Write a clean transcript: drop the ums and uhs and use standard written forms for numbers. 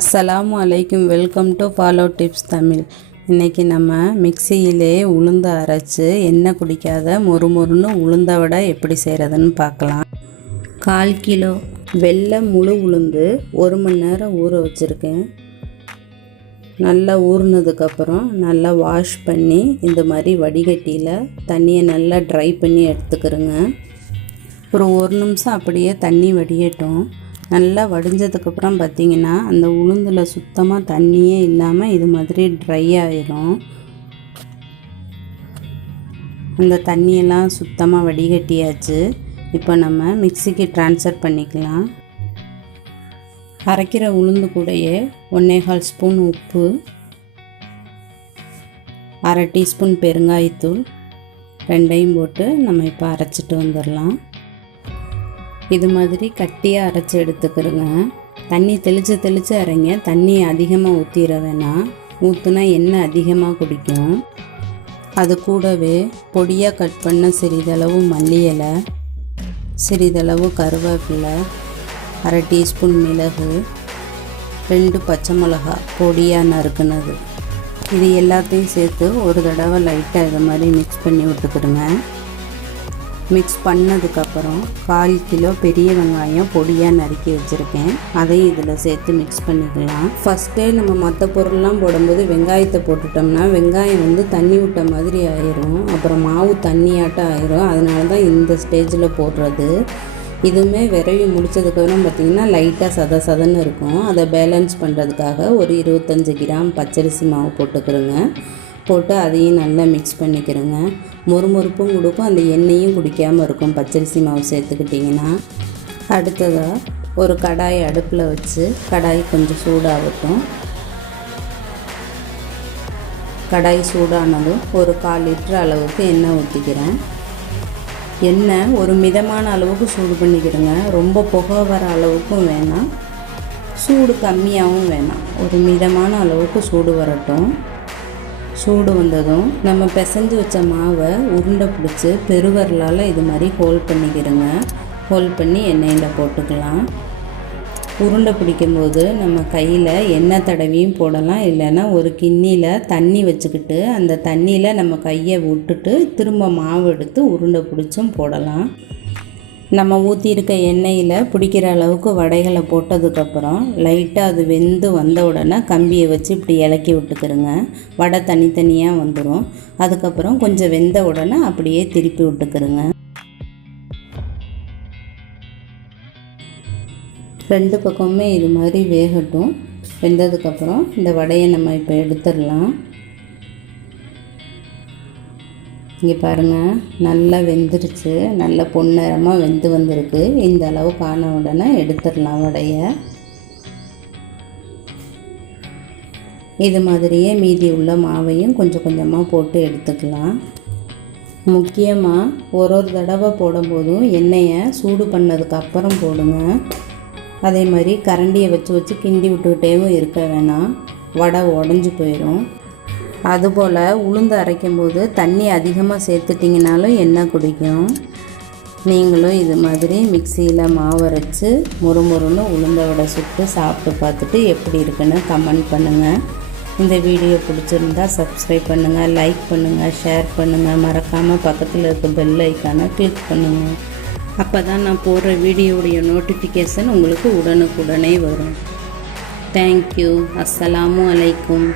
அஸ்ஸலாமு அலைக்கும். Welcome to follow tips Tamil. இன்றைக்கி நம்ம மிக்சியிலே உளுந்து அரைச்சி எண்ணெய் குடிக்காத மொறுமொறுன்னு உளுந்த வடை எப்படி செய்கிறதுன்னு பார்க்கலாம். 1/4 கிலோ வெள்ளை முழு உளுந்து 1 மணி நேரம் ஊற வச்சுருக்கேன். நல்லா ஊறினதுக்கப்புறம் நல்லா வாஷ் பண்ணி இந்த மாதிரி வடிகட்டியில் தண்ணியை நல்லா ட்ரை பண்ணி எடுத்துக்கிறேங்க. ஒரு 1 நிமிஷம் அப்படியே தண்ணி வடியட்டும். நல்லா வடிஞ்சதுக்கப்புறம் பார்த்திங்கன்னா அந்த உளுந்தில் சுத்தமாக தண்ணியே இல்லாமல் இது மாதிரி ட்ரை ஆயிடும். அந்த தண்ணியெல்லாம் சுத்தமாக வடிகட்டியாச்சு. இப்போ நம்ம மிக்சிக்கு ட்ரான்ஸ்ஃபர் பண்ணிக்கலாம். அரைக்கிற உளுந்து கூடயே 1/4 ஸ்பூன் உப்பு, 1/2 டீஸ்பூன் பெருங்காயத்தூள் ரெண்டையும் போட்டு நம்ம இப்போ அரைச்சிட்டு வந்துடலாம். இது மாதிரி கட்டியாக அரைச்சி எடுத்துக்கிறோங்க. தண்ணி தெளித்து அரைங்க. தண்ணி அதிகமாக ஊற்றிட வேணாம். ஊற்றுனா எண்ணெய் அதிகமாக குடிக்கும். அது கூடவே பொடியாக கட் பண்ண சிறிதளவு மல்லி இலை, சிறிதளவு கருவேப்பிலை, 1/2 டீஸ்பூன் மிளகு, 2 பச்சை மிளகா பொடியாக நறுக்குனது, இது எல்லாத்தையும் சேர்த்து ஒரு தடவை லைட்டாக இது மாதிரி மிக்ஸ் பண்ணி விட்டுக்கிறோங்க. மிக்ஸ் பண்ணதுக்கப்புறம் 1/4 கிலோ பெரிய வெங்காயம் பொடியாக நறுக்கி வச்சுருக்கேன். அதையும் இதில் சேர்த்து மிக்ஸ் பண்ணிக்கலாம். ஃபஸ்ட்டே நம்ம மற்ற பொருள்லாம் போடும்போது வெங்காயத்தை போட்டுட்டோம்னா வெங்காயம் தண்ணி விட்ட மாதிரி ஆயிரும். அப்புறம் மாவு தண்ணியாட்டம் ஆயிரும். அதனால தான் இந்த ஸ்டேஜில் போடுறது. இதுவுமே விரவி முடித்ததுக்கப்புறம் பார்த்திங்கன்னா லைட்டாக சதன்னு இருக்கும். அதை பேலன்ஸ் பண்ணுறதுக்காக ஒரு 25 கிராம் பச்சரிசி மாவு போட்டுக்கிறோங்க. போட்டு அதையும் நல்லா மிக்ஸ் பண்ணிக்கிறோங்க. மொறுமொறுப்பும் கொடுக்கும், அந்த எண்ணெயும் குடிக்காமல் இருக்கும் பச்சரிசி மாவு சேர்த்துக்கிட்டிங்கன்னா. அடுத்ததாக ஒரு கடாய் அடுப்பில் வச்சு கடாய் கொஞ்சம் சூடாகட்டும். கடாய் சூடானதும் ஒரு 1/4 லிட்டர் அளவுக்கு எண்ணெய் ஊற்றிக்கிறேன். எண்ணெய் ஒரு மிதமான அளவுக்கு சூடு பண்ணிக்கிறேங்க. ரொம்ப புகை வர அளவுக்கும் வேணாம், சூடு கம்மியாகவும் வேணாம். ஒரு மிதமான அளவுக்கு சூடு வரட்டும். சூடு வந்ததும் நம்ம பிசைஞ்சு வச்ச மாவை உருண்டை பிடிச்சி பெருவரலால் இது மாதிரி ஹோல் பண்ணிக்கிறோங்க. ஹோல் பண்ணி எண்ணெயில் போட்டுக்கலாம். உருண்டை பிடிக்கும்போது நம்ம கையில் எண்ணெய் தடவியும் போடலாம். இல்லைன்னா ஒரு கிண்ணியில் தண்ணி வச்சுக்கிட்டு அந்த தண்ணியில் நம்ம கையை விட்டுட்டு திரும்ப மாவு எடுத்து உருண்டை பிடிச்சும் போடலாம். நம்ம ஊற்றிருக்க எண்ணெயில் பிடிக்கிற அளவுக்கு வடைகளை போட்டதுக்கப்புறம் லைட்டாக அது வெந்து வந்த உடனே கம்பியை வச்சு இப்படி இலக்கி விட்டுக்கிறோங்க. வடை தனித்தனியாக வந்துடும். அதுக்கப்புறம் கொஞ்சம் வெந்த உடனே அப்படியே திருப்பி விட்டுக்கிறோங்க. 2 பக்கமுமே இது மாதிரி வேகட்டும். வெந்ததுக்கப்புறம் இந்த வடையை நம்ம இப்போ எடுத்துடலாம். இங்கே பாருங்கள், நல்லா வெந்துருச்சு. நல்லா பொன்னிறமாக வெந்து வந்திருக்கு. இந்த அளவு காண உடனே எடுத்துடலாம் வடையை. இது மாதிரியே மீதி உள்ள மாவையும் கொஞ்சம் கொஞ்சமாக போட்டு எடுத்துக்கலாம். முக்கியமாக ஒரு தடவை போடும்போதும் எண்ணெயை சூடு பண்ணதுக்கு அப்புறம் போடுங்க. அதே மாதிரி கரண்டியை வச்சு கிண்டி விட்டுக்கிட்டேவும் இருக்க வேணாம், வடை உடஞ்சி போயிடும். அதுபோல் உளுந்து அரைக்கும்போது தண்ணி அதிகமாக சேர்த்துட்டிங்கனாலும் எண்ணெய் குடிக்கும். நீங்களும் இது மாதிரி மிக்சியில் மாவு அரைச்சி மொறுமொறுன்னு உளுந்த வடை சுட்டு சாப்பிட்டு பார்த்துட்டு எப்படி இருக்குன்னு கமெண்ட் பண்ணுங்கள். இந்த வீடியோ பிடிச்சிருந்தா சப்ஸ்கிரைப் பண்ணுங்கள், லைக் பண்ணுங்கள், ஷேர் பண்ணுங்கள். மறக்காமல் பக்கத்தில் இருக்க பெல் ஐக்கானை கிளிக் பண்ணுங்கள். அப்போ தான் நான் போடுற வீடியோவுடைய நோட்டிஃபிகேஷன் உங்களுக்கு உடனுக்குடனே வரும். தேங்க்யூ. அஸ்ஸலாமு அலைக்கும்.